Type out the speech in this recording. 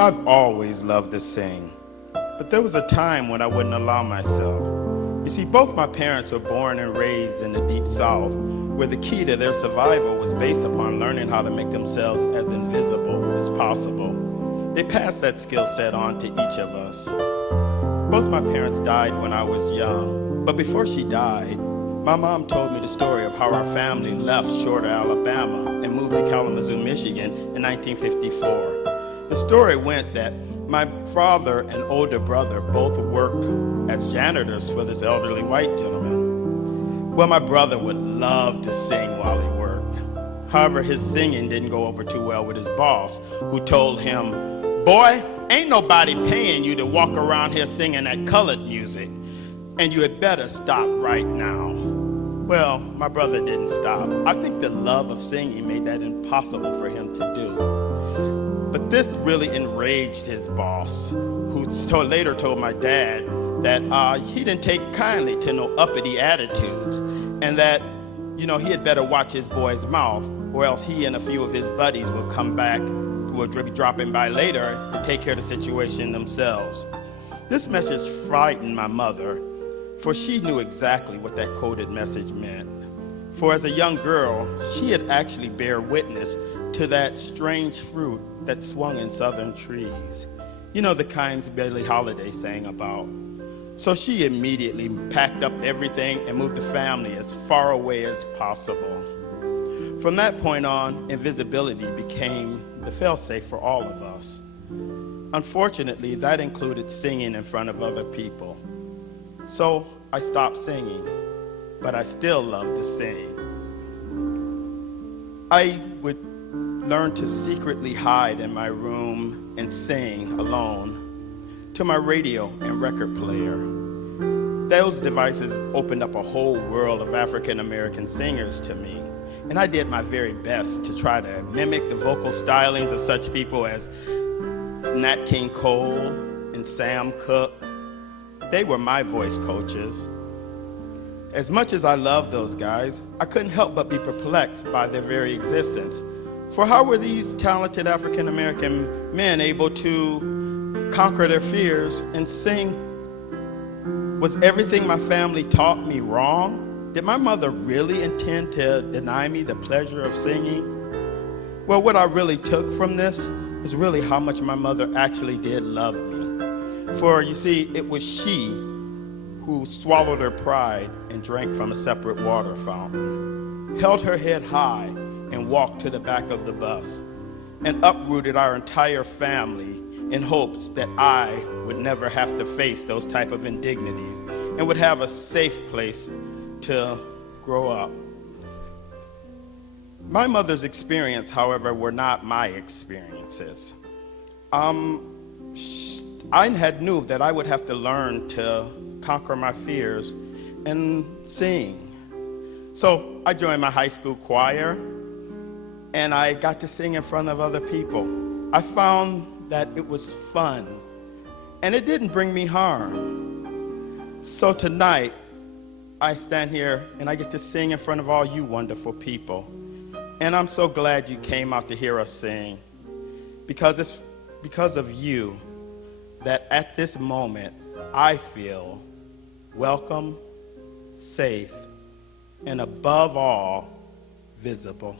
I've always loved to sing, but there was a time when I wouldn't allow myself. You see, both my parents were born and raised in the Deep South, where the key to their survival was based upon learning how to make themselves as invisible as possible. They passed that skill set on to each of us. Both my parents died when I was young, but before she died, my mom told me the story of how our family left Shorter, Alabama, and moved to Kalamazoo, Michigan in 1954. The story went that my father and older brother both worked as janitors for this elderly white gentleman. Well, my brother would love to sing while he worked. However, his singing didn't go over too well with his boss, who told him, "Boy, ain't nobody paying you to walk around here singing that colored music, and you had better stop right now." Well, my brother didn't stop. I think the love of singing made that impossible for him to do. But this really enraged his boss, who later told my dad that he didn't take kindly to no uppity attitudes, and that, he had better watch his boy's mouth, or else he and a few of his buddies will come back, who will be dropping by later to take care of the situation themselves. This message frightened my mother, for she knew exactly what that coded message meant. For as a young girl, she had actually bear witness to that strange fruit that swung in southern trees. The kinds Billie Holiday sang about. So she immediately packed up everything and moved the family as far away as possible. From that point on, invisibility became the fail-safe for all of us. Unfortunately, that included singing in front of other people. So I stopped singing, but I still love to sing. I would learn to secretly hide in my room and sing alone to my radio and record player. Those devices opened up a whole world of African American singers to me, and I did my very best to try to mimic the vocal stylings of such people as Nat King Cole and Sam Cooke. They were my voice coaches. As much as I loved those guys, I couldn't help but be perplexed by their very existence. For how were these talented African American men able to conquer their fears and sing? Was everything my family taught me wrong? Did my mother really intend to deny me the pleasure of singing? Well, what I really took from this is really how much my mother actually did love me. For you see, it was she who swallowed her pride and drank from a separate water fountain, held her head high and walked to the back of the bus, and uprooted our entire family in hopes that I would never have to face those type of indignities and would have a safe place to grow up. My mother's experience, however, were not my experiences. I had knew that I would have to learn to conquer my fears and sing. So I joined my high school choir, and I got to sing in front of other people. I found that it was fun, and it didn't bring me harm. So tonight, I stand here and I get to sing in front of all you wonderful people. And I'm so glad you came out to hear us sing, because it's because of you that at this moment, I feel welcome, safe, and above all, visible.